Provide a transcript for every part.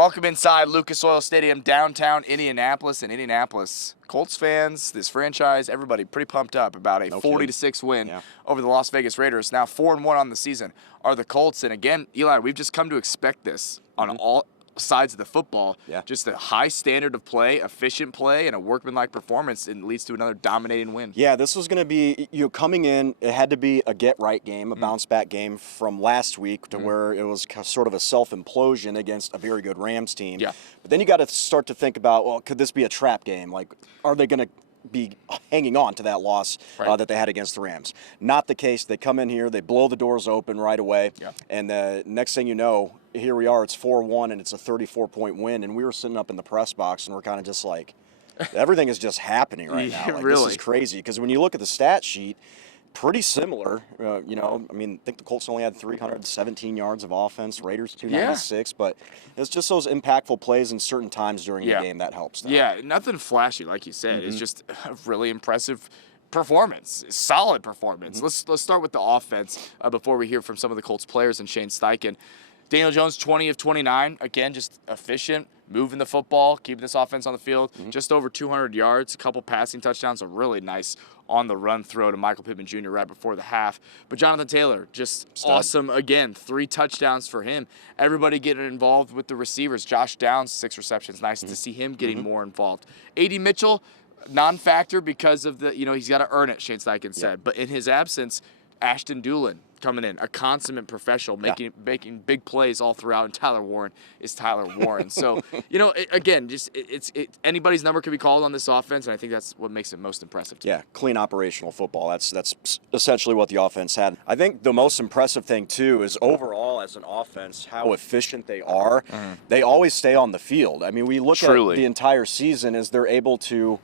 Welcome inside Lucas Oil Stadium, downtown Indianapolis. And Indianapolis Colts fans, this franchise, everybody pretty pumped up about a 40-6 win over the Las Vegas Raiders. Now 4-1 on the season are the Colts. And again, Eli, we've just come to expect this on all sides of the football. Just a high standard of play, efficient play, and a workmanlike performance, and leads to another dominating win. Yeah, this was going to be, coming in, it had to be a get-right game, a bounce-back game from last week to where it was sort of a self-implosion against a very good Rams team. Yeah. But then you got to start to think about, well, could this be a trap game? Like, are they going to be hanging on to that loss that they had against the Rams? Not the case. They come in here, they blow the doors open right away, and the next thing you know, here we are, it's 4-1, and it's a 34-point win, and we were sitting up in the press box, and we're kind of just like, everything is just happening right now. Like, really? This is crazy, because when you look at the stat sheet, pretty similar. I think the Colts only had 317 yards of offense, Raiders 296, but it's just those impactful plays in certain times during the game that helps them. Yeah, nothing flashy, like you said. It's just a really impressive performance, solid performance. Let's start with the offense before we hear from some of the Colts players and Shane Steichen. Daniel Jones, 20 of 29. Again, just efficient, moving the football, keeping this offense on the field. Just over 200 yards, a couple passing touchdowns, a really nice on-the-run throw to Michael Pittman Jr. right before the half. But Jonathan Taylor, just awesome again. 3 touchdowns for him. Everybody getting involved with the receivers. Josh Downs, 6 receptions. Nice to see him getting more involved. A.D. Mitchell, non-factor because of the, he's got to earn it, Shane Steichen said. But in his absence, Ashton Dulin coming in, a consummate professional, making big plays all throughout, and Tyler Warren is Tyler Warren. So, again, just it's anybody's number can be called on this offense, and I think that's what makes it most impressive to me. Yeah, clean operational football. That's essentially what the offense had. I think the most impressive thing, too, is overall as an offense, how efficient they are. They always stay on the field. I mean, we look at the entire season as they're able to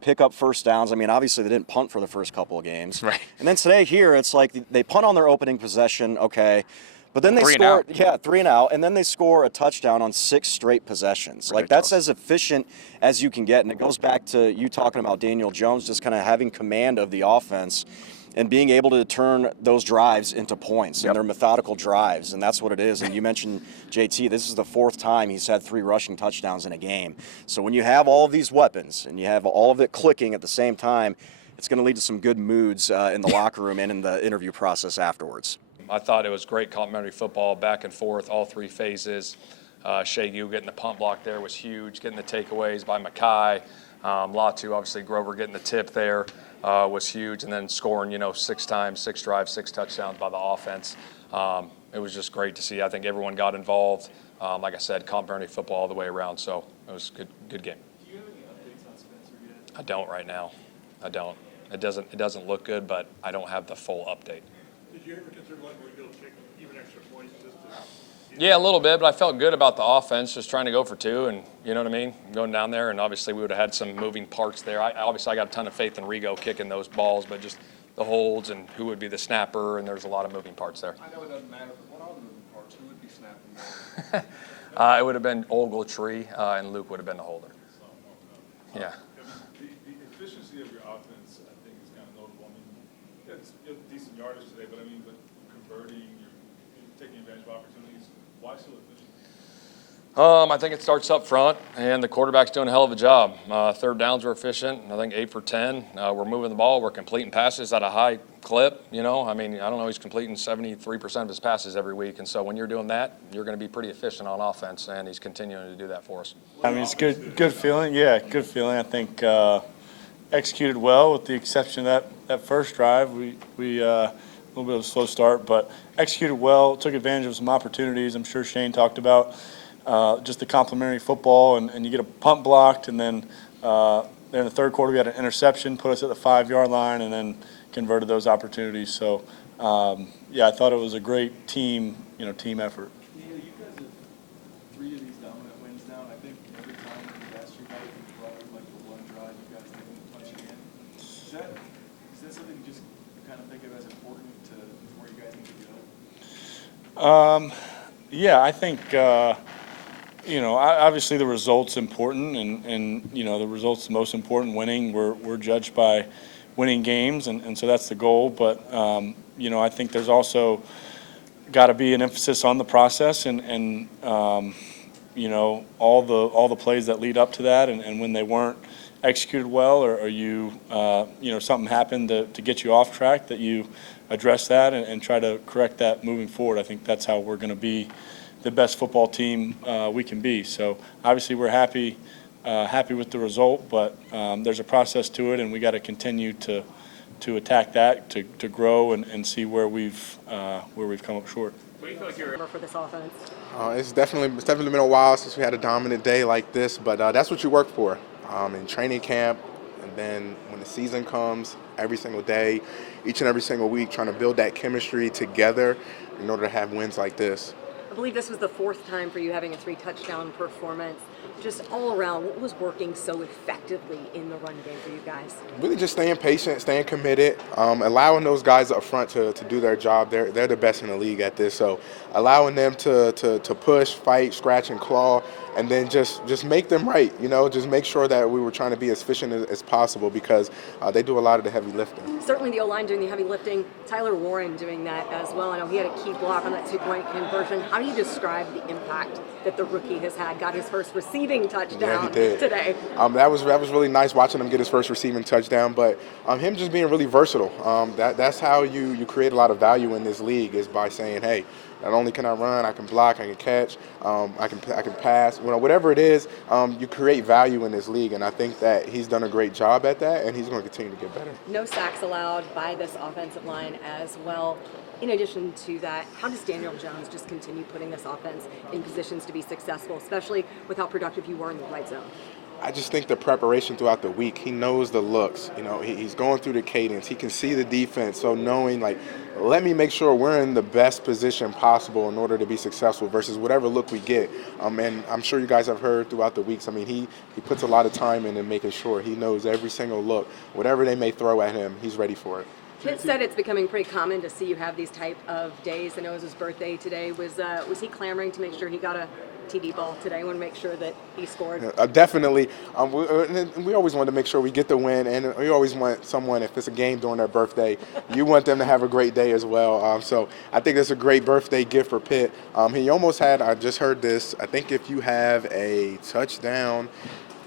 pick up first downs. I mean, obviously they didn't punt for the first couple of games. Right. And then today here, it's like they punt on their opening possession, okay. But then they score, 3 and out, and then they score a touchdown on 6 straight possessions. Like, that's as efficient as you can get. And it goes back to you talking about Daniel Jones just kind of having command of the offense and being able to turn those drives into points. And they're methodical drives, and that's what it is. And you mentioned JT, this is the 4th time he's had 3 rushing touchdowns in a game. So when you have all of these weapons and you have all of it clicking at the same time, it's going to lead to some good moods in the locker room and in the interview process afterwards. I thought it was great complementary football, back and forth, all 3 phases. Shagu getting the punt block there was huge, getting the takeaways by Mackay. Latu, obviously Grover getting the tip there was huge, and then scoring, 6 times, 6 drives, 6 touchdowns by the offense. It was just great to see. I think everyone got involved. Like I said, complementary football all the way around, so it was a good game. Do you have any updates on Spencer yet? I don't right now. I don't. It doesn't look good, but I don't have the full update. Did you ever consider letting Regal take even extra points just to? Yeah, a little bit, but I felt good about the offense, just trying to go for 2, and you know what I mean, going down there, and obviously we would have had some moving parts there. I got a ton of faith in Rigo kicking those balls, but just the holds and who would be the snapper, and there's a lot of moving parts there. I know it doesn't matter, but what are the moving parts? Who would be snapping? It would have been Ogletree, and Luke would have been the holder. Yeah. The efficiency of your offense, I think, is kind of notable. I mean, you had decent yardage today, but converting, you're taking advantage of opportunities. Why so efficient? I think it starts up front, and the quarterback's doing a hell of a job. 3rd downs were efficient. I think 8 for 10. We're moving the ball. We're completing passes at a high clip. I don't know. He's completing 73% of his passes every week, and so when you're doing that, you're going to be pretty efficient on offense, and he's continuing to do that for us. I mean, it's good feeling. Yeah, good feeling. I think executed well, with the exception of that first drive. We a little bit of a slow start, but executed well. Took advantage of some opportunities. I'm sure Shane talked about just the complementary football, and you get a punt blocked, and then in the 3rd quarter we had an interception, put us at the 5-yard line, and then converted those opportunities. So I thought it was a great team effort. Yeah, you guys have 3 of these dominant wins now. I think every time we asked you guys, you brought up like the one drive you guys didn't punch again. Is that something you just kind of think of as important to where you guys need to go? Yeah, I think obviously the result's important, and the result's the most important. Winning, we're judged by winning games, and so that's the goal. But I think there's also got to be an emphasis on the process, and all the plays that lead up to that, and when they weren't executed well, or you something happened to get you off track, that you address that and try to correct that moving forward. I think that's how we're going to be the best football team we can be. So obviously we're happy with the result, but there's a process to it, and we got to continue to attack that, to grow and see where we've come up short. What do you feel like you're for this offense? It's definitely been a while since we had a dominant day like this, but that's what you work for in training camp, and then when the season comes, every single day, each and every single week, trying to build that chemistry together in order to have wins like this. I believe this was the 4th time for you having a 3-touchdown performance. Just all around, what was working so effectively in the run game for you guys? Really just staying patient, staying committed, allowing those guys up front to do their job. They're the best in the league at this, so allowing them to push, fight, scratch, and claw, and then just make them right, just make sure that we were trying to be as efficient as possible, because they do a lot of the heavy lifting. Certainly the O-line doing the heavy lifting, Tyler Warren doing that as well. I know he had a key block on that 2-point conversion. How do you describe the impact that the rookie has had? Got his first receiving touchdown today. That was really nice watching him get his first receiving touchdown, but him just being really versatile. That's how you create a lot of value in this league, is by saying, hey, not only can I run, I can block, I can catch, I can pass. Whatever it is, you create value in this league, and I think that he's done a great job at that, and he's going to continue to get better. No sacks allowed by this offensive line as well. In addition to that, how does Daniel Jones just continue putting this offense in positions to be successful, especially with how productive you were in the right zone? I just think the preparation throughout the week, he knows the looks. He's going through the cadence. He can see the defense. So knowing, let me make sure we're in the best position possible in order to be successful versus whatever look we get. And I'm sure you guys have heard throughout the weeks. He puts a lot of time in making sure he knows every single look. Whatever they may throw at him, he's ready for it. Pitt said it's becoming pretty common to see you have these type of days. I know it was his birthday today. Was he clamoring to make sure he got a TD ball today? I want to make sure that he scored. Definitely. We always want to make sure we get the win, and we always want someone, if it's a game during their birthday, you want them to have a great day as well. So I think it's a great birthday gift for Pitt. He almost had, I just heard this, I think if you have a touchdown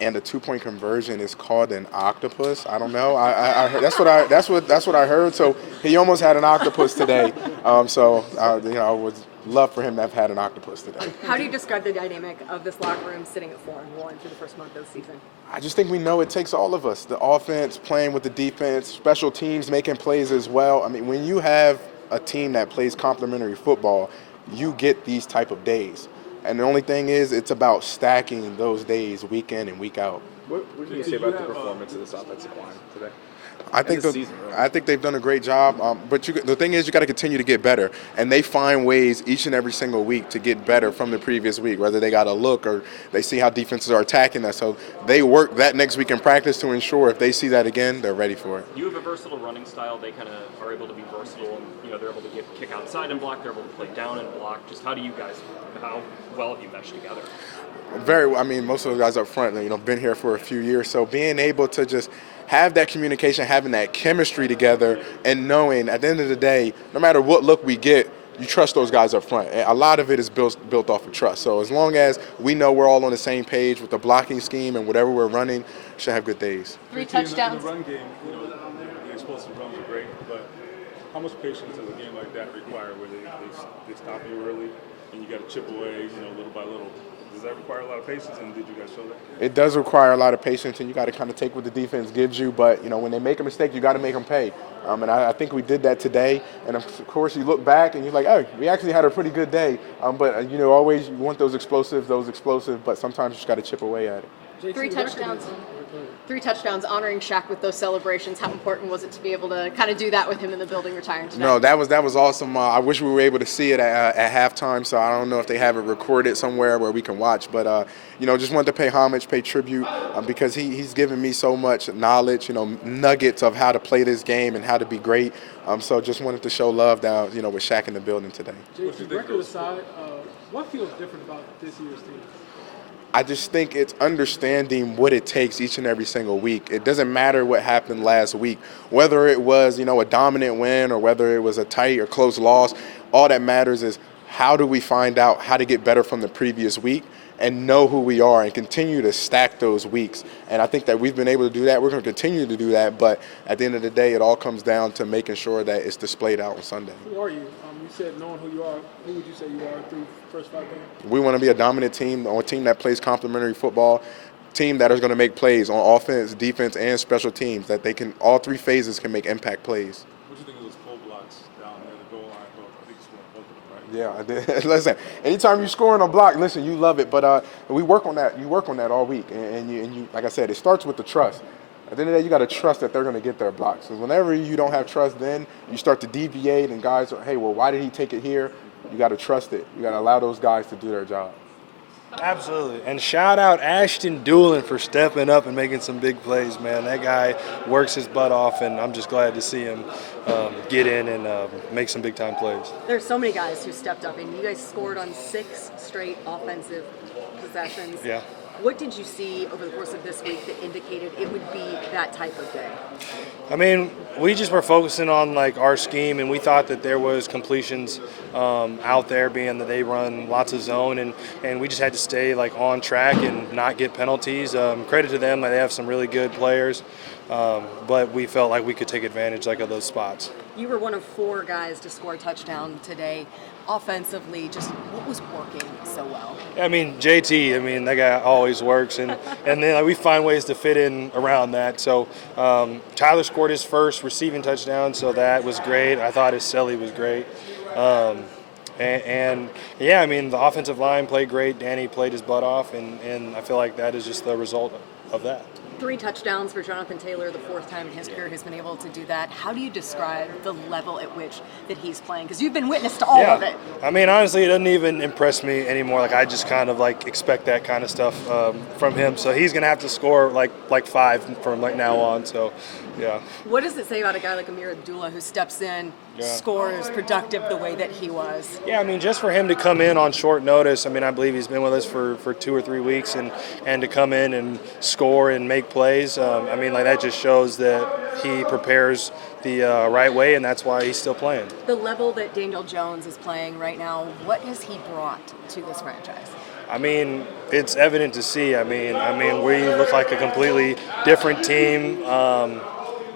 and a 2-point conversion is called an octopus. I don't know. I heard, that's what I heard. So he almost had an octopus today. I would love for him to have had an octopus today. How do you describe the dynamic of this locker room sitting at 4-1 for the first month of the season? I just think we know it takes all of us. The offense playing with the defense, special teams making plays as well. When you have a team that plays complementary football, you get these type of days. And the only thing is, it's about stacking those days week in and week out. What can you say about the performance of this offensive line today? I think they've done a great job. But the thing is, you got to continue to get better, and they find ways each and every single week to get better from the previous week. Whether they got a look or they see how defenses are attacking us, so they work that next week in practice to ensure if they see that again, they're ready for it. You have a versatile running style. They kind of are able to be versatile, and they're able to kick outside and block. They're able to play down and block. Just how well have you meshed together? Most of the guys up front, been here for a few years, so being able to just have that communication, having that chemistry together, and knowing at the end of the day, no matter what look we get, you trust those guys up front. And a lot of it is built off of trust. So as long as we know we're all on the same page with the blocking scheme and whatever we're running, we should have good days. 3 touchdowns. In the run game, the explosive runs are great, but how much patience does a game like that require, where they stop you early and you got to chip away, little by little? Does that require a lot of patience, and did you guys show that? It does require a lot of patience, and you got to kind of take what the defense gives you. But when they make a mistake, you got to make them pay. And I think we did that today. And of course, you look back and you're like, oh, we actually had a pretty good day. But always you want those explosive. But sometimes you just got to chip away at it. 3 touchdowns. 3 touchdowns, honoring Shaq with those celebrations. How important was it to be able to kind of do that with him in the building retiring today? No, that was awesome. I wish we were able to see it at halftime, so I don't know if they have it recorded somewhere where we can watch. But, just wanted to pay homage, pay tribute, because he's given me so much knowledge, nuggets of how to play this game and how to be great. So just wanted to show love down, with Shaq in the building today. JT, record aside, what feels different about this year's team? I just think it's understanding what it takes each and every single week. It doesn't matter what happened last week, whether it was, a dominant win or whether it was a tight or close loss. All that matters is how do we find out how to get better from the previous week and know who we are and continue to stack those weeks. And I think that we've been able to do that. We're going to continue to do that. But at the end of the day, it all comes down to making sure that it's displayed out on Sunday. Who are you? You said knowing who you are. Who would you say you are through the first 5 games? We want to be a dominant team, or a team that plays complementary football, team that is going to make plays on offense, defense, and special teams, that they can, all 3 phases can make impact plays. What do you think of those pull blocks down near the goal line? I think you scored both of them, right? Yeah, I did. Listen, anytime you score on a block, listen, you love it. But we work on that. You work on that all week, and you, like I said, it starts with the trust. At the end of the day, you got to trust that they're going to get their blocks. So whenever you don't have trust, then you start to deviate, and guys are, hey, well, why did he take it here? You got to trust it. You got to allow those guys to do their job. Absolutely. And shout out Ashton Dulin for stepping up and making some big plays, man. That guy works his butt off, and I'm just glad to see him get in and make some big-time plays. There's so many guys who stepped up, and you guys scored on 6 straight offensive possessions. Yeah. What did you see over the course of this week that indicated it would be that type of day? I mean, we just were focusing on like our scheme, and we thought that there was completions out there, being that they run lots of zone, and we just had to stay like on track and not get penalties. Credit to them, like, they have some really good players, but we felt like we could take advantage like of those spots. You were one of 4 guys to score a touchdown today. Offensively, just what was working so well? I mean, JT, I mean, that guy always works, and then like, we find ways to fit in around that. So Tyler scored his first receiving touchdown, so that was great. I thought his celly was great. And yeah, I mean, the offensive line played great. Danny played his butt off, and I feel like that is just the result of that. 3 touchdowns for Jonathan Taylor, the 4th time in his career he's been able to do that. How do you describe the level at which that he's playing? Because you've been witness to all of it. I mean, honestly, it doesn't even impress me anymore. Like, I just kind of like expect that kind of stuff from him. So he's gonna have to score like 5 from like now on. So, yeah. What does it say about a guy like Amir Abdullah who steps in, scores, productive the way that he was? Yeah, I mean, just for him to come in on short notice. I mean, I believe he's been with us for 2 or 3 weeks, and to come in and score and make plays. I mean, like, that just shows that he prepares the right way, and that's why he's still playing. The level that Daniel Jones is playing right now, what has he brought to this franchise? I mean, it's evident to see. I mean, we look like a completely different team.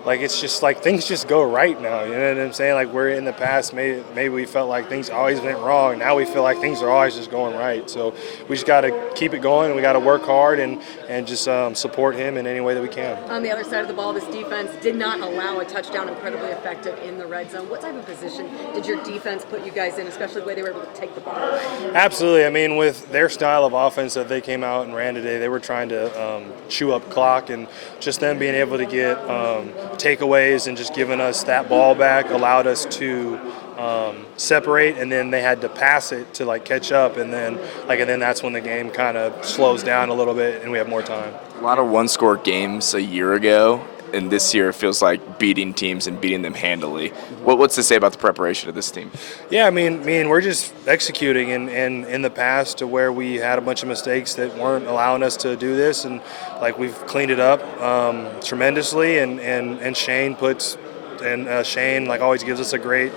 Like, it's just like things just go right now. You know what I'm saying? Like, we're in the past, maybe we felt like things always went wrong. Now we feel like things are always just going right. So we just got to keep it going, and we got to work hard and just support him in any way that we can. On the other side of the ball, this defense did not allow a touchdown, incredibly effective in the red zone. What type of position did your defense put you guys in, especially the way they were able to take the ball away? Absolutely. I mean, with their style of offense that they came out and ran today, they were trying to chew up clock, and just them being able to get takeaways and just giving us that ball back allowed us to separate, and then they had to pass it to like catch up, and then that's when the game kind of slows down a little bit and we have more time. A lot of one-score games a year ago, and this year it feels like beating teams and beating them handily. What's to say about the preparation of this team? Yeah, I mean, we're just executing, and in the past to where we had a bunch of mistakes that weren't allowing us to do this, and like we've cleaned it up tremendously, and Shane like always gives us a great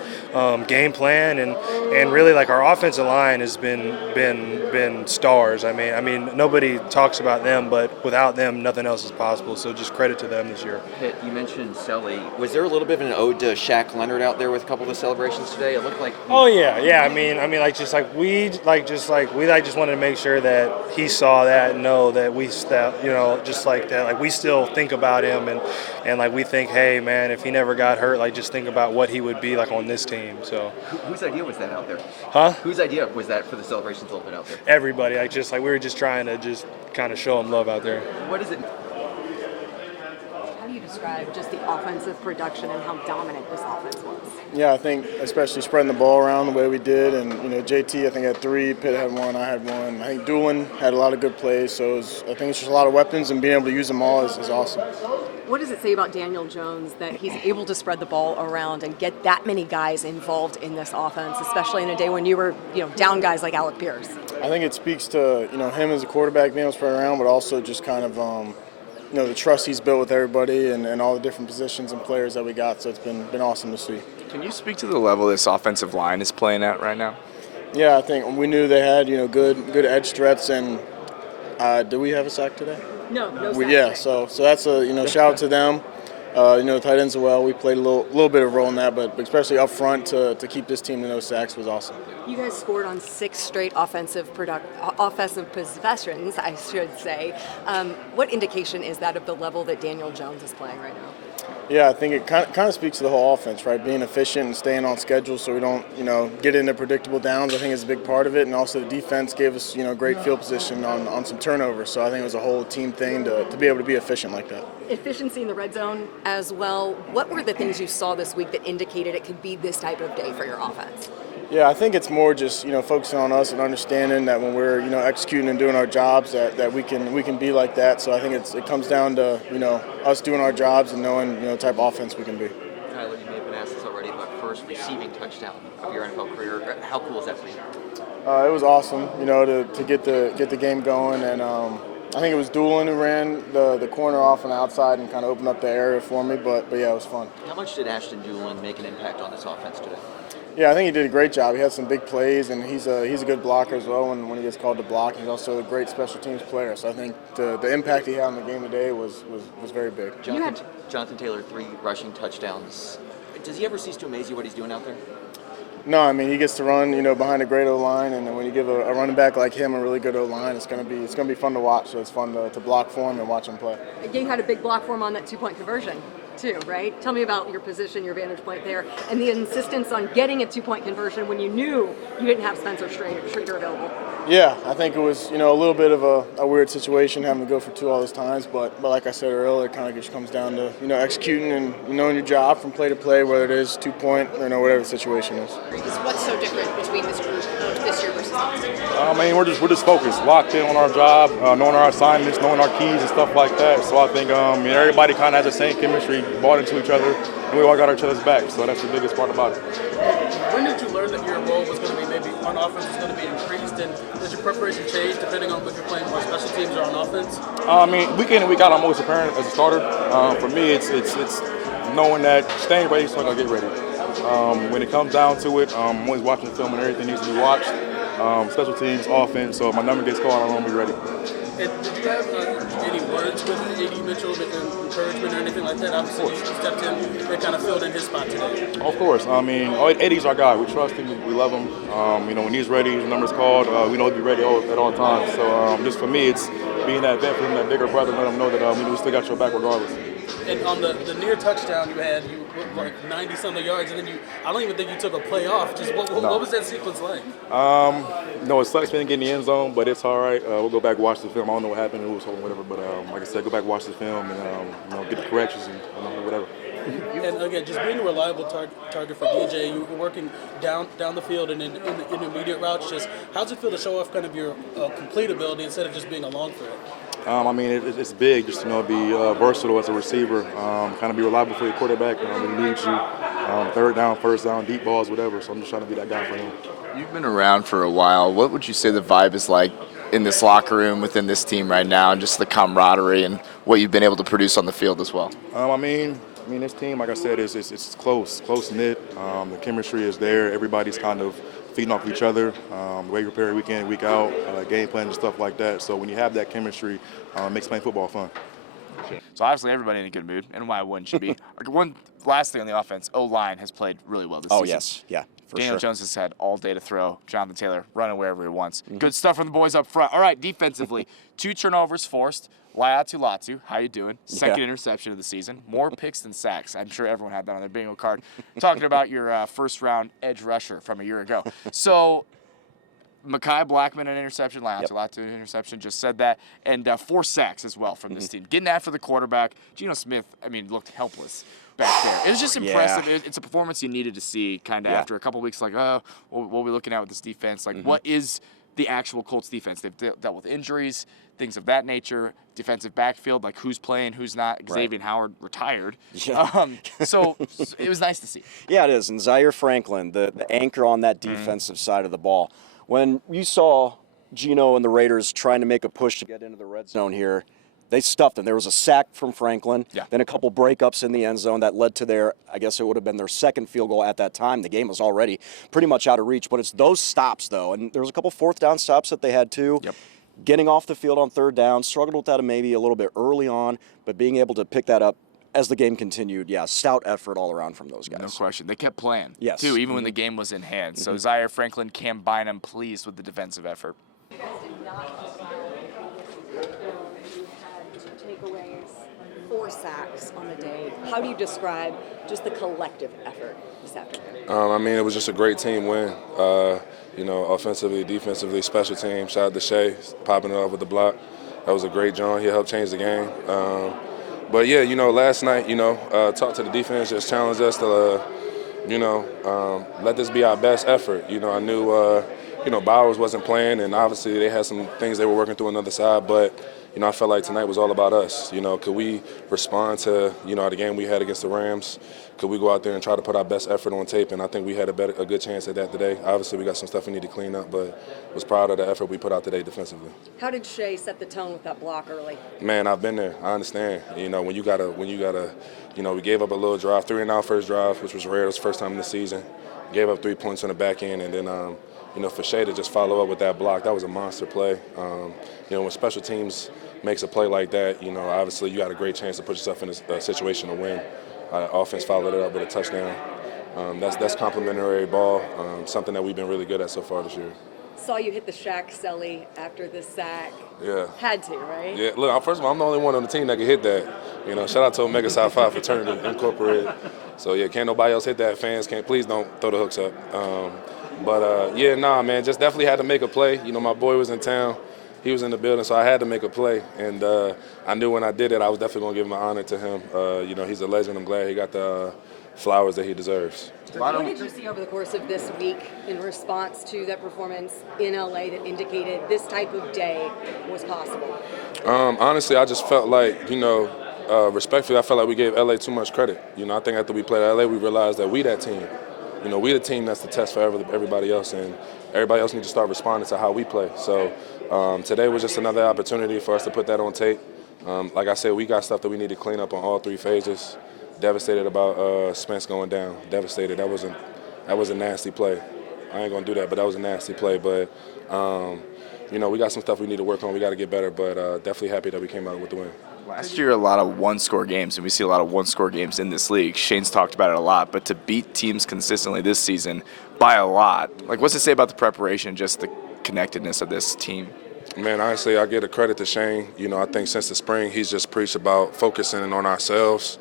game plan, and really like our offensive line has been stars. I mean nobody talks about them, but without them nothing else is possible. So just credit to them this year. Pitt, you mentioned Selly. Was there a little bit of an ode to Shaq Leonard out there with a couple of the celebrations today? It looked like. Oh yeah. I mean we just wanted to make sure that he saw that and know that we just like that, like we still think about him, and like we think, hey man, if he never got hurt, like just think about what he would be like on this team. So whose idea was that out there? Huh? Whose idea was that for the celebrations a little bit out there? Everybody. We were just trying to just kind of show him love out there. What is it? How do you describe just the offensive production and how dominant this offense was? Yeah, I think especially spreading the ball around the way we did, and JT I think had 3, Pitt had 1, I had 1. I think Dulin had a lot of good plays, so I think it's just a lot of weapons, and being able to use them all is awesome. What does it say about Daniel Jones that he's able to spread the ball around and get that many guys involved in this offense, especially in a day when you were down guys like Alec Pierce? I think it speaks to him as a quarterback being able to spread around, but also just kind of the trust he's built with everybody and all the different positions and players that we got. So it's been awesome to see. Can you speak to the level this offensive line is playing at right now? Yeah, I think we knew they had good edge threats, and did we have a sack today? No sacks Yeah, today. so that's a shout out to them. The tight ends as well. We played a little bit of a role in that, but especially up front to keep this team to no sacks was awesome. You guys scored on 6 straight offensive possessions, I should say. What indication is that of the level that Daniel Jones is playing right now? Yeah, I think it kind of speaks to the whole offense, right? Being efficient and staying on schedule so we don't, get into predictable downs. I think is a big part of it, and also the defense gave us, great field position on some turnovers. So I think it was a whole team thing to be able to be efficient like that. Efficiency in the red zone as well. What were the things you saw this week that indicated it could be this type of day for your offense? Yeah, I think it's more just focusing on us and understanding that when we're executing and doing our jobs that we can be like that. So I think it comes down to us doing our jobs and knowing the type of offense we can be. Tyler, you may have been asked this already, but first receiving touchdown of your NFL career. How cool is that for you? It was awesome, to get the game going, and I think it was Dulin who ran the corner off on the outside and kind of opened up the area for me. But yeah, it was fun. How much did Ashton Dulin make an impact on this offense today? Yeah, I think he did a great job. He had some big plays, and he's a good blocker as well when he gets called to block. He's also a great special teams player. So I think the impact he had on the game today was very big. Jonathan Taylor, 3 rushing touchdowns. Does he ever cease to amaze you what he's doing out there? No, I mean he gets to run, behind a great O-line, and then when you give a running back like him a really good O-line, it's gonna be fun to watch. So it's fun to block for him and watch him play. You had a big block for him on that 2-point conversion too, right? Tell me about your position, your vantage point there, and the insistence on getting a 2-point conversion when you knew you didn't have Spencer Stringer available. Yeah, I think it was a little bit of a weird situation having to go for 2 all those times, but like I said earlier, it kind of just comes down to executing and knowing your job from play to play, whether it is 2-point or whatever the situation is. What's so different between this group this year versus last year? I mean, we're just focused, locked in on our job, knowing our assignments, knowing our keys and stuff like that. So I think everybody kind of has the same chemistry, bought into each other, and we all got each other's back. So that's the biggest part about it. When did you learn that your role was going to be maybe on offense was going to be increased, and does your preparation change depending on if you're playing more special teams or on offense? I mean, week in and week out, I'm always preparing as a starter. For me, it's knowing that staying ready so I can get ready. When it comes down to it, I'm always watching the film and everything needs to be watched. Special teams, offense, so if my number gets called, I don't want to be ready. And did you have any words with A.D. Mitchell, encouragement or anything like that? Obviously, you stepped in and kind of filled in his spot today. Of course. I mean, Eddie's our guy. We trust him. We love him. When he's ready, his number's called. We know he'll be ready at all times. So just for me, it's being that vet for him, that bigger brother, let him know that we still got your back regardless. And on the near touchdown you had, you were like 90-something yards, and then I don't even think you took a play off. Just what was that sequence like? No, it sucks being in the end zone, but it's all right. We'll go back and watch the film. I don't know what happened, who was holding whatever, but like I said, go back and watch the film and get the corrections and whatever. And again, just being a reliable target for DJ, you were working down the field and in the intermediate routes. Just how's it feel to show off kind of your complete ability instead of just being a long threat? I mean, it's big just to be versatile as a receiver, kind of be reliable for your quarterback when he needs you. Third down, first down, deep balls, whatever. So I'm just trying to be that guy for him. You've been around for a while. What would you say the vibe is like in this locker room within this team right now, and just the camaraderie and what you've been able to produce on the field as well? I mean, this team, like I said, it's close-knit. The chemistry is there. Everybody's kind of feeding off each other. The way you prepare week in, week out, game plan and stuff like that. So when you have that chemistry, it makes playing football fun. So obviously everybody in a good mood, and why wouldn't you be? One last thing on the offense, O-line has played really well this season. Oh, yes. Yeah, for Daniel sure. Jones has had all day to throw. Jonathan Taylor running wherever he wants. Good stuff from the boys up front. All right, defensively, 2 turnovers forced. Latu, how you doing? Second interception of the season. More picks than sacks. I'm sure everyone had that on their bingo card. Talking about your first-round edge rusher from a year ago. So Mekhi Blackman an interception, Latu an interception, just said that. And 4 sacks as well from this team. Getting after the quarterback. Geno Smith, looked helpless back there. It was just impressive. It's a performance you needed to see kind of after a couple weeks like, what are we looking at with this defense? Like, what is the actual Colts defense? They've dealt with injuries, things of that nature, defensive backfield, like who's playing, who's not. Xavier Howard retired. Yeah. So it was nice to see. Yeah, it is. And Zaire Franklin, the anchor on that defensive side of the ball. When you saw Geno and the Raiders trying to make a push to get into the red zone here, They stuffed them. There was a sack from Franklin, Yeah. then a couple breakups in the end zone that led to their, I guess it would have been their second field goal at that time. The game was already pretty much out of reach, but it's those stops, though. And there was a couple fourth down stops that they had, too. Yep. Getting off the field on third down, struggled with that maybe a little bit early on, but being able to pick that up as the game continued, yeah, stout effort all around from those guys. No question. They kept playing, Yes. too, even when the game was in hand. So Zaire Franklin, Cam Bynum, pleased with the defensive effort. You guys did not you had 2 takeaways, 4 sacks on the day. How do you describe just the collective effort this afternoon? I mean, it was just a great team win. Offensively, defensively, special team. Shout out to Shea, popping it off with the block. That was a great joint. He helped change the game. But yeah, last night, talked to the defense, just challenged us to, let this be our best effort. I knew, Bowers wasn't playing, and obviously they had some things they were working through on the other side. But, I felt like tonight was all about us. Could we respond to, the game we had against the Rams? Could we go out there and try to put our best effort on tape? And I think we had a good chance at that today. Obviously, we got some stuff we need to clean up, but was proud of the effort we put out today defensively. How did Shea set the tone with that block early? Man, I've been there. I understand. When you gotta, we gave up a little drive, 3-and-out first drive, which was rare. It was the first time in the season. Gave up 3 points on the back end, and then, for Shea to just follow up with that block, that was a monster play. When special teams makes a play like that, obviously you got a great chance to put yourself in a situation to win. Offense followed it up with a touchdown. That's complimentary ball, something that we've been really good at so far this year. Saw you hit the Shaq Selly after the sack. Yeah. Had to, right? Yeah, look, first of all, I'm the only one on the team that can hit that. Shout out to Omega Psi Phi Fraternity Incorporated. So, yeah, can't nobody else hit that. Fans can't, please don't throw the hooks up. Man, just definitely had to make a play. My boy was in town. He was in the building, so I had to make a play. And I knew when I did it, I was definitely going to give him an honor to him. He's a legend. I'm glad he got the flowers that he deserves. What did you see over the course of this week in response to that performance in LA that indicated this type of day was possible? Honestly, I just felt like, respectfully, I felt like we gave LA too much credit. I think after we played LA, we realized that we that team. We the team that's the test for everybody else, and everybody else needs to start responding to how we play. So today was just another opportunity for us to put that on tape. Like I said, we got stuff that we need to clean up on all 3 phases. Devastated about Spence going down. Devastated. That was a nasty play. I ain't gonna do that, but that was a nasty play. But we got some stuff we need to work on. We got to get better, but definitely happy that we came out with the win. Last year, a lot of one-score games, and we see a lot of one-score games in this league. Shane's talked about it a lot, but to beat teams consistently this season by a lot, what's it say about the preparation, just the connectedness of this team? Man, honestly, I give the credit to Shane. I think since the spring, he's just preached about focusing on ourselves,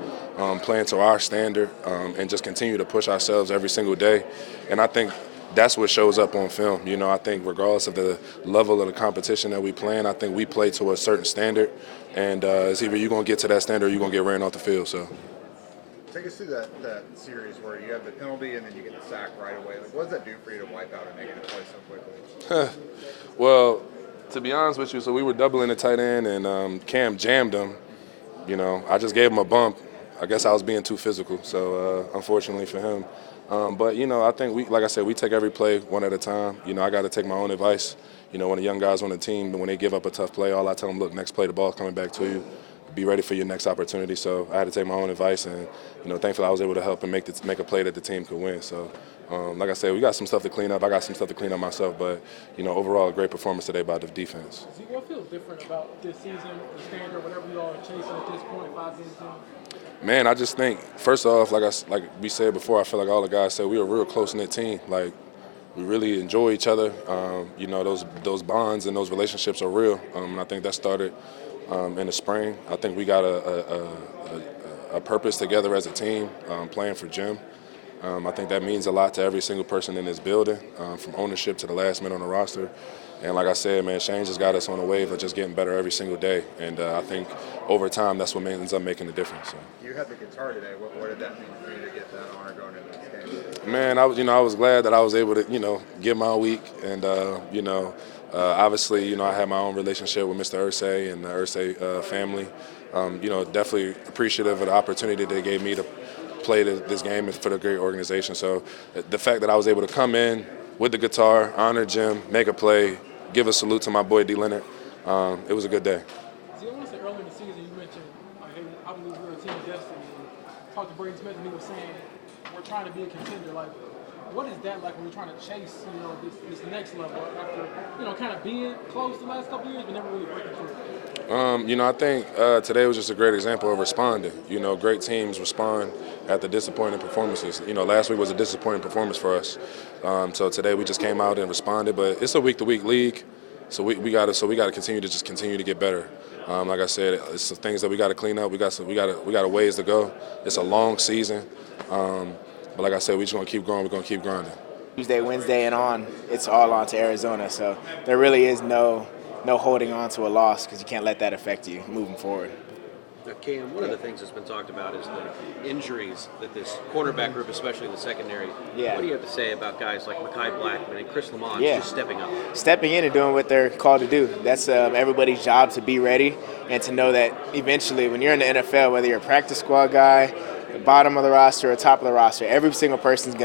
playing to our standard, and just continue to push ourselves every single day. And I think that's what shows up on film. I think regardless of the level of the competition that we play in, I think we play to a certain standard. And it's either you're going to get to that standard or you're going to get ran off the field. So, take us through that series where you have the penalty and then you get the sack right away. What does that do for you to wipe out a negative play so quickly? Well, to be honest with you, so we were doubling the tight end, and Cam jammed him. I just gave him a bump. I guess I was being too physical, so unfortunately for him. But I think like I said, we take every play one at a time. I got to take my own advice. When the young guys on the team, when they give up a tough play, all I tell them, look, next play, the ball's coming back to you. Be ready for your next opportunity. So I had to take my own advice, and thankfully I was able to help and make a play that the team could win. So, like I said, we got some stuff to clean up. I got some stuff to clean up myself, but overall, a great performance today by the defense. What feels different about this season, the standard, whatever you all are chasing at this point, 5 games in? Man, I just think first off, like we said before, I feel like all the guys said we were a real close-knit team. Like, we really enjoy each other. Those bonds and those relationships are real. And I think that started in the spring. I think we got a purpose together as a team, playing for Jim. I think that means a lot to every single person in this building, from ownership to the last man on the roster. And like I said, man, Shane just got us on a wave of just getting better every single day. And I think over time, that's what ends up making the difference. So. You had the guitar today. What did that mean for you to get that honor going into this game? Man, I was glad that I was able to, get my week. And, obviously, I had my own relationship with Mr. Irsay and the Irsay family. Definitely appreciative of the opportunity they gave me to play this game for the great organization. So the fact that I was able to come in with the guitar, honor Jim, make a play, give a salute to my boy D. Leonard, it was a good day. I want to say early in the season, you mentioned, hey, I believe we're a team of destiny. And talked to Braden Smith, and he was saying, we're trying to be a contender. Like, what is that like when you're trying to chase, this next level after, kind of being close the last couple of years, but never really breaking through? I think today was just a great example of responding. Great teams respond after disappointing performances. Last week was a disappointing performance for us. So today we just came out and responded. But it's a week-to-week league, so we got to continue to get better. Like I said, it's some things that we got to clean up. We got a ways to go. It's a long season. But like I said, we're just gonna keep growing. We're gonna keep grinding. Tuesday, Wednesday, and on, it's all on to Arizona. So there really is no holding on to a loss because you can't let that affect you moving forward. Cam, one of the things that's been talked about is the injuries that this cornerback group, especially in the secondary. Yeah. What do you have to say about guys like Mekhi Blackman and Chris Lamont just stepping up? Stepping in and doing what they're called to do. That's everybody's job, to be ready and to know that eventually when you're in the NFL, whether you're a practice squad guy, the bottom of the roster or top of the roster, every single person's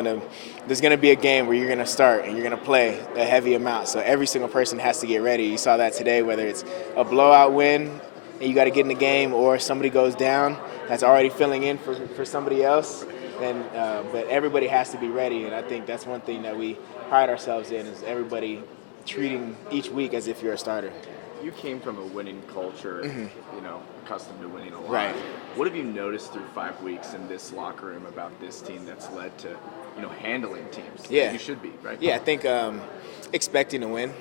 there's gonna be a game where you're gonna start and you're gonna play a heavy amount. So every single person has to get ready. You saw that today, whether it's a blowout win and you got to get in the game, or somebody goes down that's already filling in for somebody else. But everybody has to be ready, and I think that's one thing that we pride ourselves in is everybody treating each week as if you're a starter. You came from a winning culture, accustomed to winning a lot. Right. What have you noticed through 5 weeks in this locker room about this team that's led to, handling teams? Yeah. You should be, right? Yeah, I think expecting to win,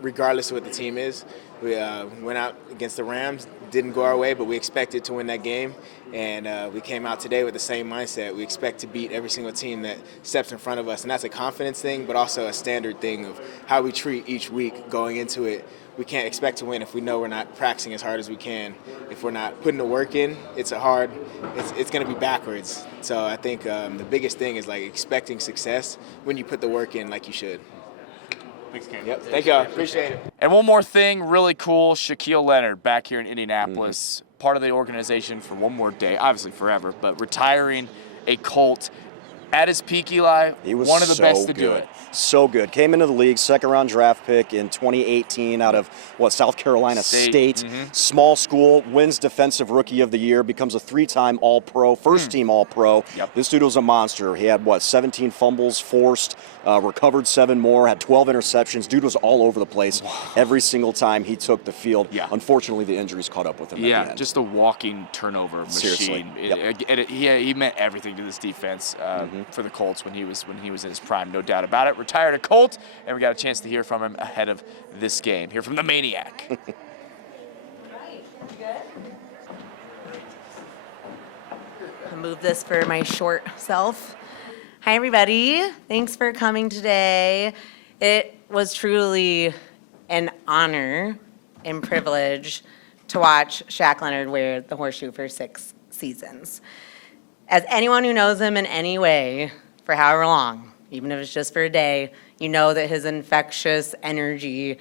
regardless of what the team is. We went out against the Rams, didn't go our way, but we expected to win that game. And we came out today with the same mindset. We expect to beat every single team that steps in front of us. And that's a confidence thing, but also a standard thing of how we treat each week going into it. We can't expect to win if we know we're not practicing as hard as we can. If we're not putting the work in, it's going to be backwards. So I think the biggest thing is expecting success when you put the work in like you should. Thanks, Cam. Yep. Thank y'all. Appreciate it. And one more thing, really cool, Shaq Leonard back here in Indianapolis, part of the organization for one more day, obviously forever, but retiring a Colt. At his peak, Eli, he was one of the so best to good. do it. So good. Came into the league, second-round draft pick in 2018 out of, South Carolina State. Small school, wins Defensive Rookie of the Year, becomes a 3-time All-Pro, first-team All-Pro. Yep. This dude was a monster. He had, 17 fumbles forced, recovered 7 more, had 12 interceptions. Dude was all over the place every single time he took the field. Yeah. Unfortunately, the injuries caught up with him at the end. Just a walking turnover machine. Seriously. He meant everything to this defense. For the Colts when he was in his prime, no doubt about it. Retired a Colt, and we got a chance to hear from him ahead of this game. Hear from the Maniac. I'll move this for my short self. Hi, everybody. Thanks for coming today. It was truly an honor and privilege to watch Shaq Leonard wear the horseshoe for 6 seasons. As anyone who knows him in any way for however long, even if it's just for a day, you know that his infectious energy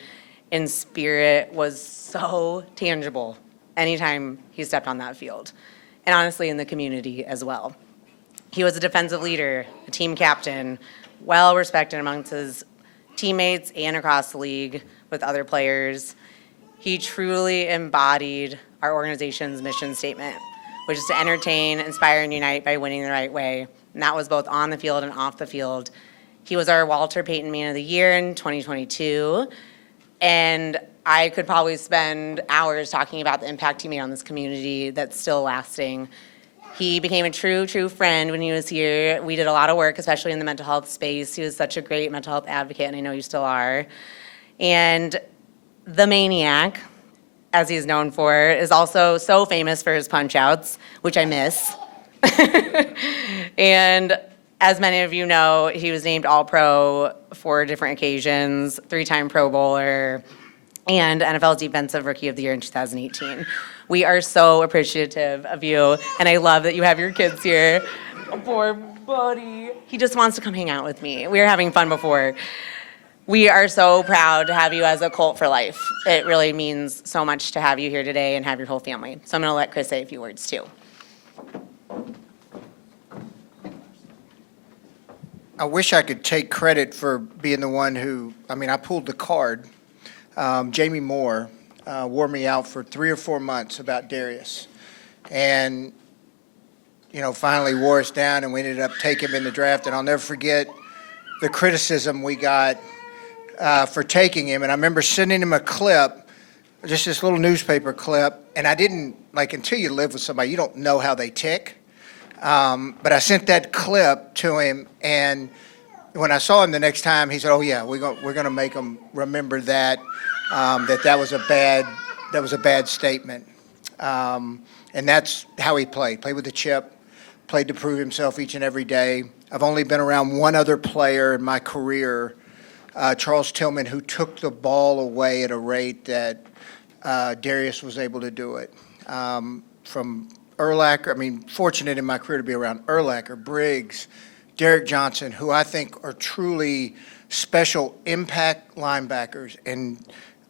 and spirit was so tangible anytime he stepped on that field, and honestly in the community as well. He was a defensive leader, a team captain, well respected amongst his teammates and across the league with other players. He truly embodied our organization's mission statement, which is to entertain, inspire, and unite by winning the right way. And that was both on the field and off the field. He was our Walter Payton Man of the Year in 2022. And I could probably spend hours talking about the impact he made on this community that's still lasting. He became a true friend when he was here. We did a lot of work, especially in the mental health space. He was such a great mental health advocate, and I know you still are. And the Maniac, as he's known for, is also so famous for his punch-outs, which I miss. And as many of you know, he was named All-Pro 4 different occasions, 3-time Pro Bowler, and NFL's Defensive Rookie of the Year in 2018. We are so appreciative of you, and I love that you have your kids here. Oh, poor buddy. He just wants to come hang out with me. We were having fun before. We are so proud to have you as a Colt for life. It really means so much to have you here today and have your whole family. So I'm going to let Chris say a few words, too. I wish I could take credit for being the one who, I pulled the card. Jamie Moore wore me out for 3 or 4 months about Darius. And, finally wore us down, and we ended up taking him in the draft. And I'll never forget the criticism we got for taking him. And I remember sending him a clip, just this little newspaper clip, and I didn't, until you live with somebody, you don't know how they tick. But I sent that clip to him, and when I saw him the next time, he said, "Oh yeah, we're going to make him remember that that was a bad statement." And that's how he played with the chip, played to prove himself each and every day. I've only been around one other player in my career, Charles Tillman, who took the ball away at a rate that Darius was able to do it. From Urlacher, fortunate in my career to be around Urlacher, Briggs, Derek Johnson, who I think are truly special impact linebackers, and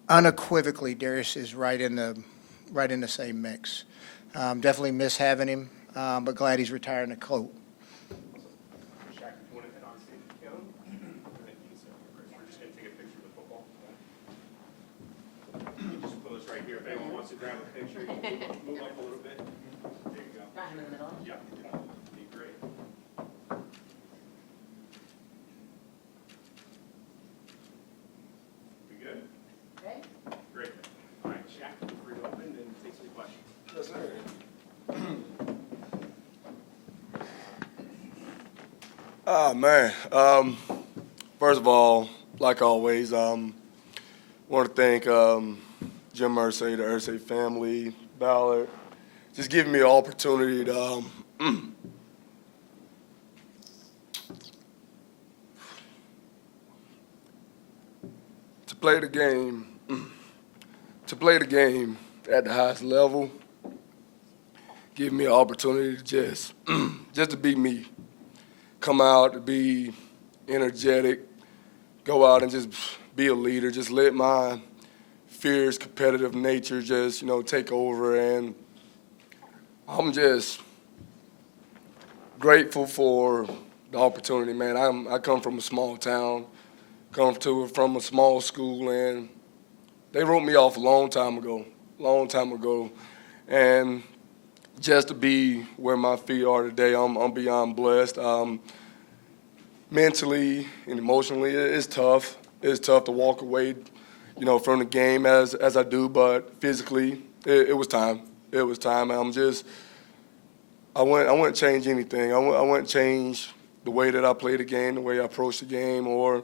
unequivocally Darius is right in the same mix. Definitely miss having him, but glad he's retiring a Colt. Shaq, if you want to head on stage, you can. We're just going to take a picture of the football. You just put us right here. If anyone wants to grab a picture, you can move up a little bit. There you go. Got him in the middle? Yeah. Be great. We good? Okay. Great. All right, Shaq, feel free to open and take some questions. Yes, sir. Man. First of all, like always, want to thank Jim Irsay, the Irsay family, Ballard, just giving me an opportunity to play the game, at the highest level. Give me an opportunity to just to be me. Come out to be energetic, go out and just be a leader, just let my fierce competitive nature just, take over. And I'm just grateful for the opportunity, man. I come from a small town, from a small school, and they wrote me off a long time ago. And just to be where my feet are today, I'm beyond blessed. Mentally and emotionally, it's tough. It's tough to walk away, from the game as I do, but physically, it was time. It was time. I wouldn't change anything. I wouldn't change the way that I play the game, the way I approach the game, or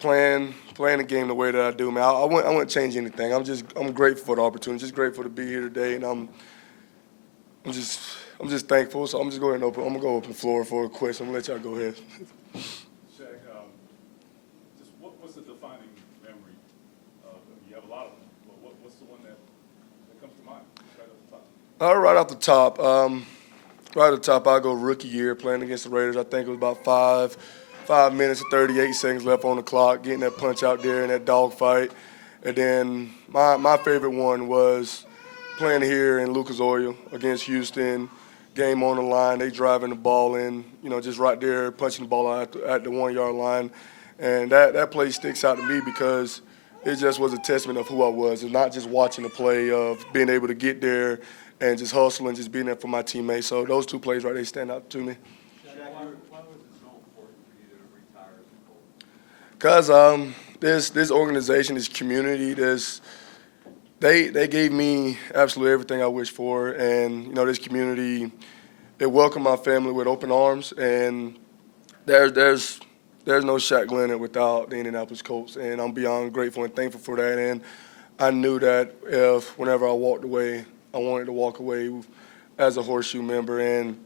playing the game the way that I do, man. I wouldn't change anything. I'm grateful for the opportunity. Just grateful to be here today, and I'm just thankful. So I'm just going to open the floor for a question. I'm gonna let y'all go ahead. Shaq, what's the defining memory? You have a lot of them. But what's the one that comes to mind right off the top? Right at the top, I go rookie year playing against the Raiders. I think it was about 5 minutes and 38 seconds left on the clock, getting that punch out there in that dogfight. And then my favorite one was playing here in Lucas Oil against Houston. Game on the line, they driving the ball in, just right there, punching the ball out at the 1 yard line. And that play sticks out to me because it just was a testament of who I was. And not just watching the play, of being able to get there and just hustle and just being there for my teammates. So those two plays right there stand out to me. Why was it so important for you to retire as a Colt? Because this organization, this community, they gave me absolutely everything I wished for. And, this community, they welcomed my family with open arms. And there's no Shaq Leonard without the Indianapolis Colts. And I'm beyond grateful and thankful for that. And I knew that whenever I walked away, I wanted to walk away as a Horseshoe member. And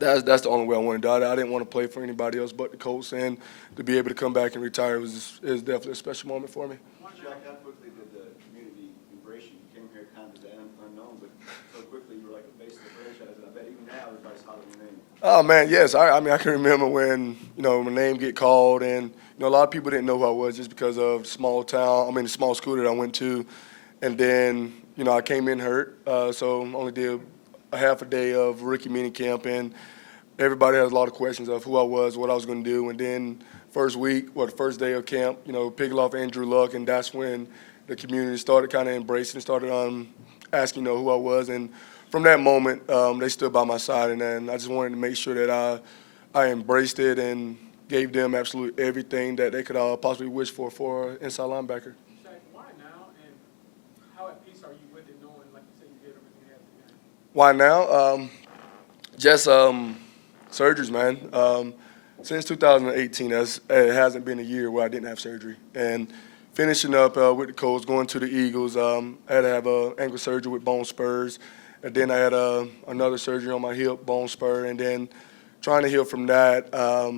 that's the only way I wanted to do it. I didn't want to play for anybody else but the Colts. And to be able to come back and retire is definitely a special moment for me. Shaq, how quickly did the community embrace you? You came here kind of as an unknown, but so quickly you were like the face of the franchise. And I bet even now everybody's hollering your name. Oh, man, yes. I can remember when, my name get called, and, a lot of people didn't know who I was just because of the small school that I went to. And then, I came in hurt, so only did a half a day of rookie mini camp, and everybody has a lot of questions of who I was, what I was going to do. And then the first day of camp, picking off Andrew Luck, and that's when the community started kind of embracing, started asking, who I was. And from that moment, they stood by my side, and then I just wanted to make sure that I embraced it and gave them absolutely everything that they could possibly wish for an inside linebacker. Shaq, why now, and how at peace are you with it, knowing, like you said, you did everything you had to do? Why now? Just surgeries, man. Since 2018, it hasn't been a year where I didn't have surgery. And finishing up with the Colts, going to the Eagles, I had to have an ankle surgery with bone spurs. And then I had another surgery on my hip, bone spur. And then trying to heal from that, I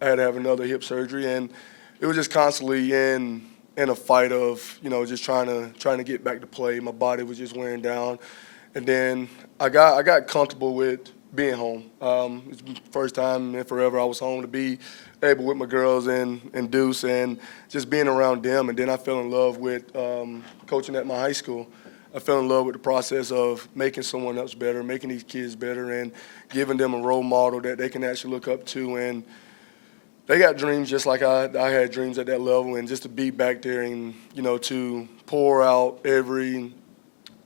had to have another hip surgery. And it was just constantly in a fight of, just trying to get back to play. My body was just wearing down. And then I got comfortable with being home. It's the first time in forever I was home to be able with my girls and Deuce and just being around them. And then I fell in love with coaching at my high school. I fell in love with the process of making someone else better, making these kids better, and giving them a role model that they can actually look up to. And they got dreams just like I had dreams at that level. And just to be back there and, to pour out every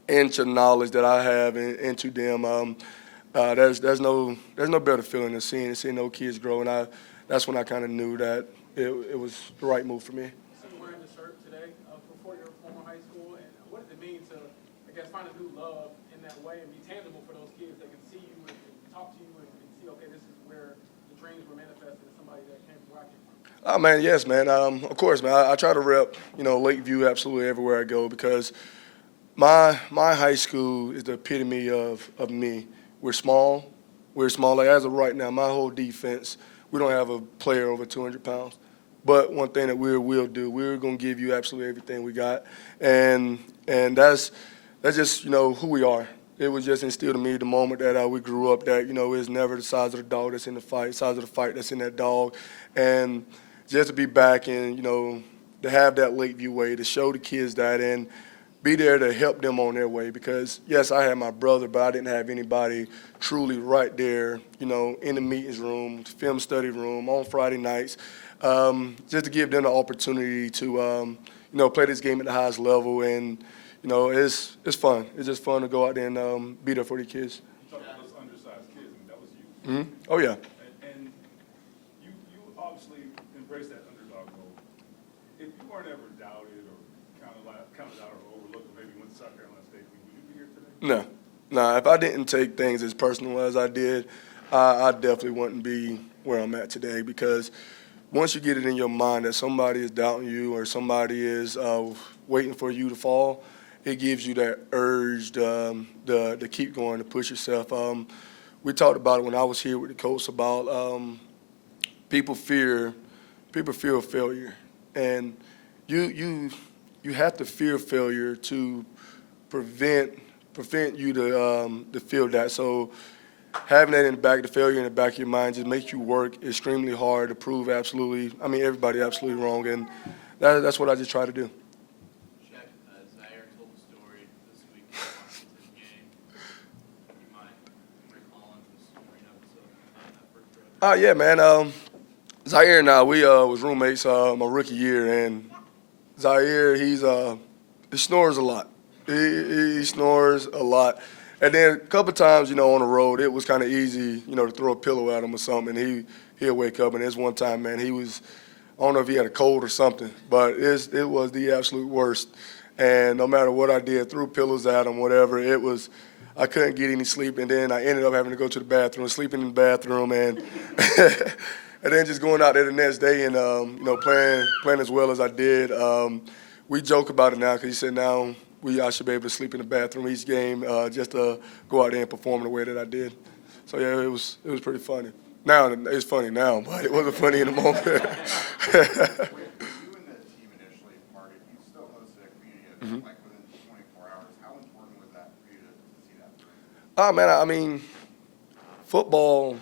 inch of knowledge that I have into them, there's no better feeling than seeing those kids grow, and that's when I kind of knew that it was the right move for me. So you're wearing the shirt today before your former high school, and what does it mean to, I guess, find a new love in that way and be tangible for those kids that can see you and talk to you and see, okay, this is where the dreams were manifested as somebody that came from where I came from? Oh man, yes, man. Of course, man. I try to rep, Lakeview absolutely everywhere I go because my high school is the epitome of me. We're small. Like as of right now, my whole defense, we don't have a player over 200 pounds. But one thing that we'll do, we're going to give you absolutely everything we got. And that's just, who we are. It was just instilled in me the moment that we grew up that, it's never the size of the dog that's in the fight, size of the fight that's in that dog. And just to be back and, to have that Lakeview way, to show the kids that and be there to help them on their way because, yes, I had my brother, but I didn't have anybody truly right there, in the meetings room, film study room, on Friday nights, just to give them the opportunity to, play this game at the highest level. And, it's fun. It's just fun to go out there and be there for the kids. You talked about those undersized kids, and that was you. Mm-hmm. Oh, yeah. And you obviously embraced that underdog role. If you weren't ever doubted or counted out or overlooked, or maybe went to South Carolina State, would you be here today? No. If I didn't take things as personal as I did, I definitely wouldn't be where I'm at today because once you get it in your mind that somebody is doubting you or somebody is waiting for you to fall, it gives you that urge to keep going, to push yourself. We talked about it when I was here with the Colts about people fear failure, and you have to fear failure to prevent you to feel that. So having that in the back, the failure in the back of your mind just makes you work extremely hard to prove everybody absolutely wrong, and that's what I just try to do. Shaq, Zaire told the story this week in the Washington game. You mind recalling the story of that first drive? Yeah, man. Zaire and I, we was roommates my rookie year, and Zaire, he snores a lot. He snores a lot. And then a couple times, on the road, it was kind of easy, to throw a pillow at him or something, and he'll wake up. And this one time, man, he was, I don't know if he had a cold or something, but it was the absolute worst. And no matter what I did, threw pillows at him, whatever, I couldn't get any sleep. And then I ended up having to go to the bathroom, sleeping in the bathroom, and and then just going out there the next day and, playing as well as I did. We joke about it now because he said now I should be able to sleep in the bathroom each game just to go out there and perform the way that I did. So, yeah, it was pretty funny. Now, it's funny now, but it wasn't funny in the moment. When you and the team initially parted, you still hosted a community event like within 24 hours. How important was that for you to see that? Man, I mean, football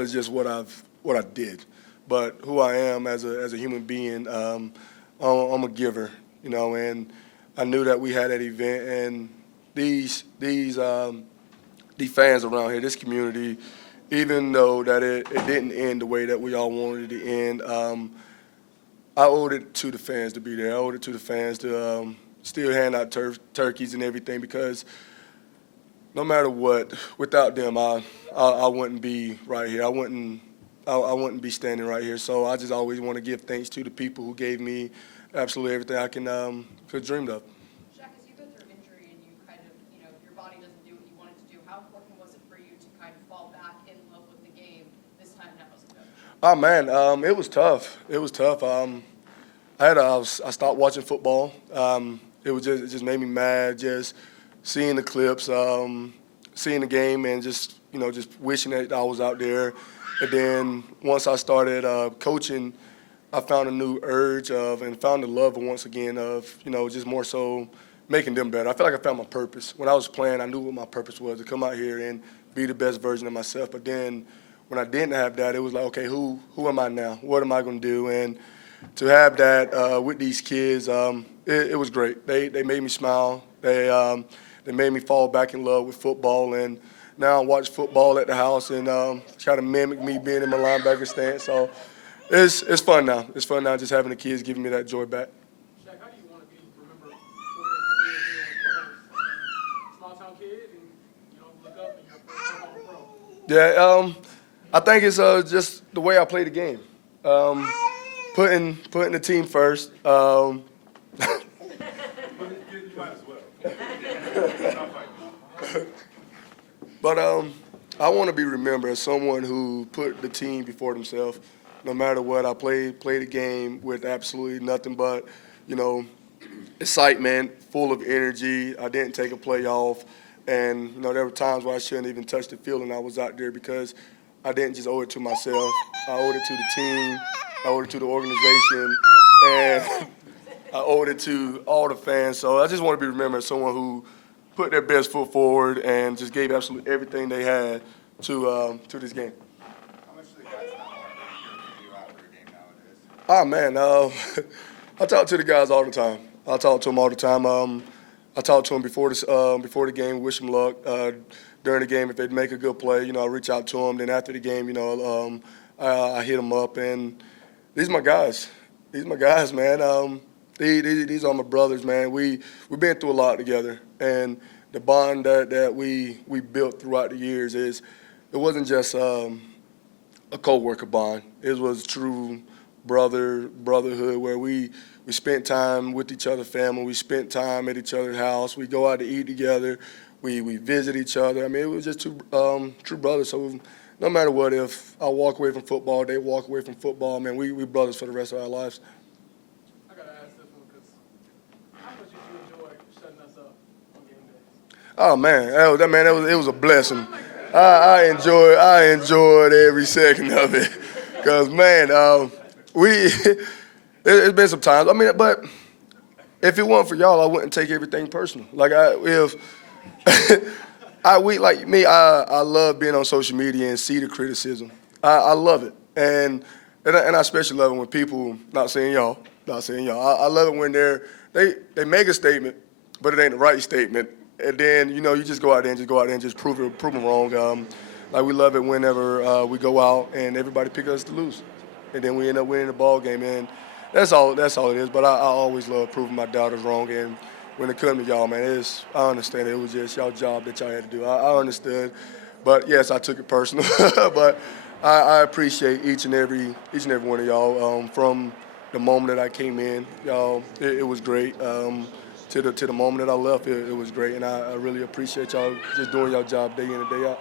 is just what I did. But who I am as a human being, I'm a giver, and I knew that we had that event, and these fans around here, this community, even though that it didn't end the way that we all wanted it to end, I owed it to the fans to be there. I owed it to the fans to still hand out turkeys and everything, because no matter what, without them, I wouldn't be right here. I wouldn't be standing right here. So I just always want to give thanks to the people who gave me absolutely everything I could dream of. Shaq, as you go through injury and you kind of, your body doesn't do what you want it to do, how important was it for you to kind of fall back in love with the game this time now as a coach? Oh man, it was tough. It was tough. I stopped watching football. It just made me mad just seeing the clips, seeing the game, and just wishing that I was out there. And then once I started coaching, I found a new urge and found the love once again of just more so making them better. I feel like I found my purpose. When I was playing, I knew what my purpose was, to come out here and be the best version of myself. But then when I didn't have that, it was like, okay, who am I now? What am I going to do? And to have that with these kids, it was great. They made me smile. They made me fall back in love with football. And now I watch football at the house and try to mimic me being in my linebacker stance. So it's fun now. It's fun now just having the kids giving me that joy back. Shaq, how do you want to be remembered for your career here with the Colts? Small town kid, and look up and you're a pro. Yeah, I think it's just the way I play the game. Putting the team first. But I want to be remembered as someone who put the team before themselves. No matter what, I played the game with absolutely nothing but, excitement, full of energy. I didn't take a play off. And, there were times where I shouldn't even touch the field, and I was out there because I didn't just owe it to myself. I owed it to the team. I owed it to the organization. And I owed it to all the fans. So I just want to be remembered as someone who put their best foot forward and just gave absolutely everything they had to this game. How much do the guys not want to hear you after a game nowadays? Oh, man, I talk to the guys all the time. I talk to them all the time. I talk to them before the game, wish them luck. During the game, if they make a good play, I reach out to them. Then after the game, I hit them up. And these are my guys. These are my guys, man. These are my brothers, man. We've been through a lot together. And the bond that we built throughout the years it wasn't just a co-worker bond. It was true brotherhood where we spent time with each other's family. We spent time at each other's house. We go out to eat together. We visit each other. I mean, it was just two true brothers. So no matter what, if I walk away from football, they walk away from football, man, we brothers for the rest of our lives. I got to ask this one because how much did you enjoy shutting us up on game days? Oh, man, it was a blessing. I enjoyed every second of it. Because, man, it's been some times. I mean, but if it wasn't for y'all, I wouldn't take everything personal. Like, I love being on social media and see the criticism. I love it. And I especially love it when people, not saying y'all. I love it when they make a statement, but it ain't the right statement. And then, you just go out there and just prove them wrong. Like, we love it whenever we go out and everybody pick us to lose. And then we end up winning the ball game. And that's all it is. But I always love proving my doubters wrong. And when it comes to y'all, man, I understand it was just y'all job that y'all had to do. I understood. But, yes, I took it personal. But I appreciate each and every one of y'all. From the moment that I came in, y'all, it was great. To the moment that I left, it was great. And I really appreciate y'all just doing y'all job day in and day out.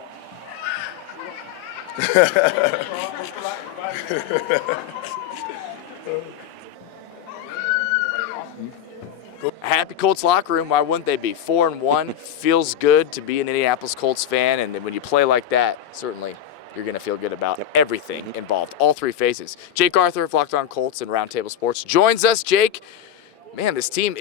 A happy Colts locker room, why wouldn't they be? 4-1, feels good to be an Indianapolis Colts fan, and when you play like that, certainly you're going to feel good about everything involved, all three phases. Jake Arthur of Locked On Colts and Roundtable Sports joins us. Jake, man, this team,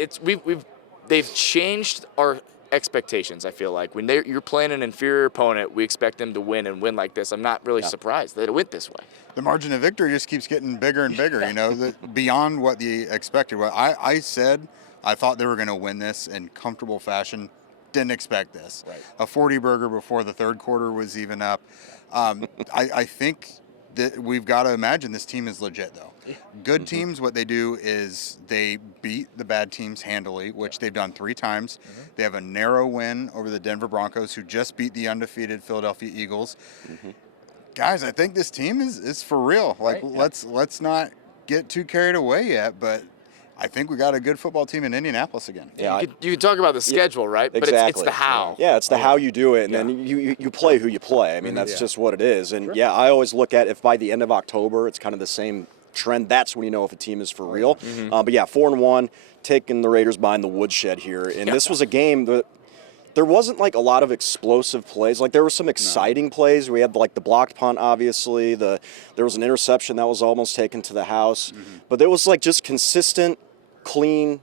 they've changed our expectations, I feel like. When you're playing an inferior opponent, we expect them to win and win like this. I'm not really surprised that it went this way. The margin of victory just keeps getting bigger and bigger, beyond what the expected. I said I thought they were going to win this in comfortable fashion. Didn't expect this. Right. A 40 burger before the third quarter was even up. I think we've got to imagine this team is legit, though. Good teams, what they do is they beat the bad teams handily, which they've done 3 times. They have a narrow win over the Denver Broncos, who just beat the undefeated Philadelphia Eagles. Guys, I think this team is for real. Like, let's not get too carried away yet, but I think we got a good football team in Indianapolis again. Yeah, you can talk about the schedule, right? But Exactly. it's the how. Yeah, it's the how you do it, and then you play who you play. I mean, that's just what it is. And I always look at if by the end of October it's kind of the same trend, that's when you know if a team is for real. But 4-1, taking the Raiders behind the woodshed here. And this was a game that there wasn't like a lot of explosive plays. Like there were some exciting plays. We had like the blocked punt, obviously. There was an interception that was almost taken to the house. But there was like just consistent, clean,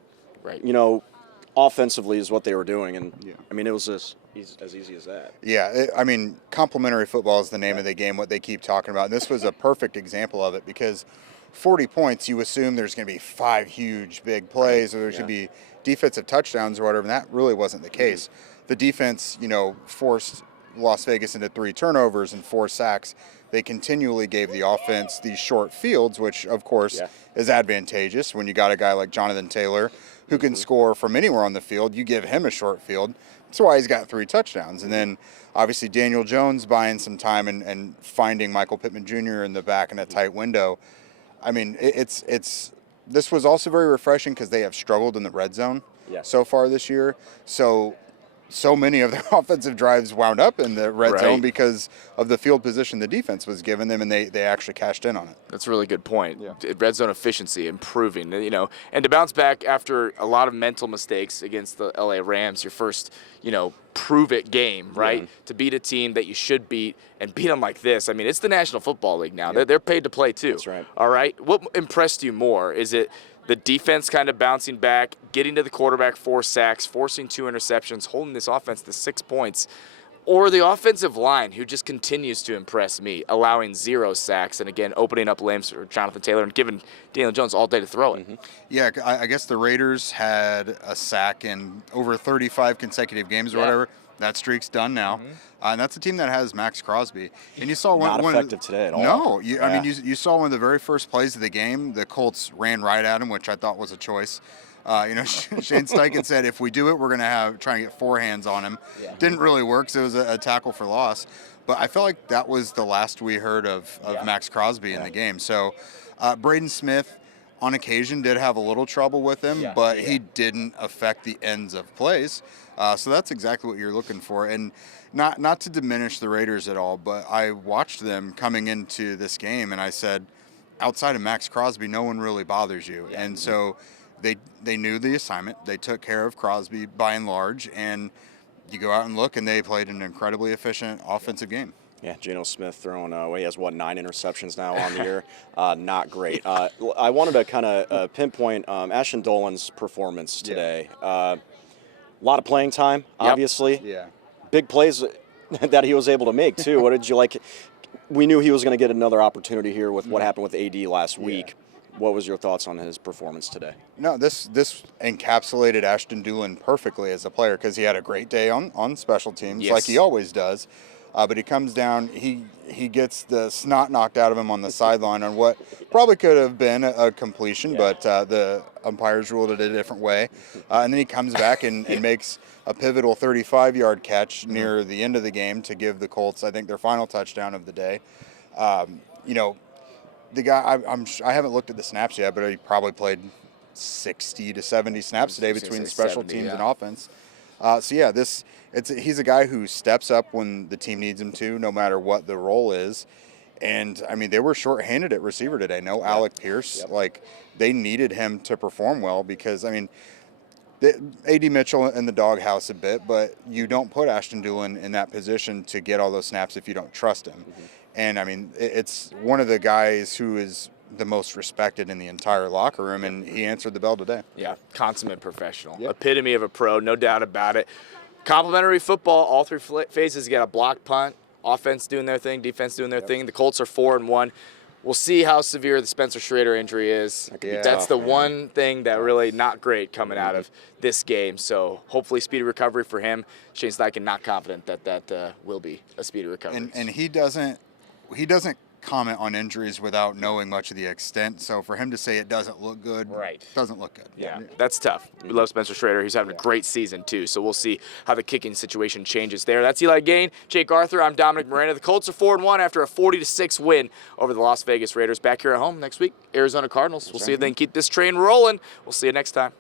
offensively is what they were doing. And I mean, it was as easy as that. Yeah, I mean, complementary football is the name of the game, what they keep talking about. And this was a perfect example of it because 40 points, you assume there's going to be 5 huge big plays or there's going to be defensive touchdowns or whatever, and that really wasn't the case. The defense, forced Las Vegas into 3 turnovers and 4 sacks. They continually gave the offense these short fields, which, of course, is advantageous when you got a guy like Jonathan Taylor who can score from anywhere on the field. You give him a short field. That's why he's got 3 touchdowns. And then, obviously, Daniel Jones buying some time and finding Michael Pittman Jr. in the back in a tight window. I mean, this was also very refreshing because they have struggled in the red zone so far this year. So many of their offensive drives wound up in the red zone because of the field position the defense was giving them, and they actually cashed in on it. That's a really good point. Red zone efficiency improving, and to bounce back after a lot of mental mistakes against the LA Rams, your first, prove it game, right? To beat a team that you should beat and beat them like this. I mean, it's the National Football League now. They're paid to play too. That's right. All right. What impressed you more? Is it the defense kind of bouncing back, getting to the quarterback, 4 sacks, forcing 2 interceptions, holding this offense to 6 points, or the offensive line who just continues to impress me, allowing 0 sacks and, again, opening up lanes for Jonathan Taylor and giving Daniel Jones all day to throw it? Yeah, I guess the Raiders had a sack in over 35 consecutive games or whatever. That streak's done now. And that's a team that has Max Crosby. And you saw not effective today at all. No. I mean, you saw one of the very first plays of the game. The Colts ran right at him, which I thought was a choice. Shane Steichen said, if we do it, we're going to try and get 4 hands on him. Didn't really work, so it was a tackle for loss. But I felt like that was the last we heard of Max Crosby in the game. So Braden Smith, on occasion, did have a little trouble with him, but he didn't affect the ends of plays. So that's exactly what you're looking for. And not to diminish the Raiders at all, but I watched them coming into this game, and I said, outside of Max Crosby, no one really bothers you. And so they knew the assignment. They took care of Crosby by and large, and you go out and look, and they played an incredibly efficient offensive game. Yeah, Geno Smith throwing he has 9 interceptions now on the year. Not great. I wanted to kind of pinpoint Ashton Dulin's performance today. A lot of playing time, obviously. Yeah. Big plays that he was able to make, too. What did you like? We knew he was going to get another opportunity here with what happened with AD last week. What was your thoughts on his performance today? No, this encapsulated Ashton Dulin perfectly as a player because he had a great day on special teams, like he always does. But he comes down, he gets the snot knocked out of him on the sideline on what probably could have been a completion, but the umpires ruled it a different way. And then he comes back and makes a pivotal 35-yard catch near the end of the game to give the Colts, I think, their final touchdown of the day. The guy, I haven't looked at the snaps yet, but he probably played 60 to 70 snaps today between special teams and offense. He's a guy who steps up when the team needs him to, no matter what the role is. And, I mean, they were shorthanded at receiver today. No Alec Pierce. Like, they needed him to perform well because, I mean, A.D. Mitchell in the doghouse a bit, but you don't put Ashton Dulin in that position to get all those snaps if you don't trust him. And, I mean, it's one of the guys who is the most respected in the entire locker room, and he answered the bell today. Yeah, consummate professional. Epitome of a pro, no doubt about it. Complimentary football, all 3 phases. You got a block punt, offense doing their thing, defense doing their thing. The Colts are 4-1. We'll see how severe the Spencer Schrader injury is. That's the one thing that really not great coming out of this game. So hopefully speedy recovery for him. Shane Steichen not confident that will be a speedy recovery. And he doesn't comment on injuries without knowing much of the extent. So for him to say it doesn't look good, doesn't look good. Yeah, that's tough. We love Spencer Schrader. He's having a great season, too. So we'll see how the kicking situation changes there. That's Eli Gain, Jake Arthur. I'm Dominic Miranda. The Colts are 4-1 after a 40-6 win over the Las Vegas Raiders. Back here at home next week, Arizona Cardinals. We'll see if they can keep this train rolling. We'll see you next time.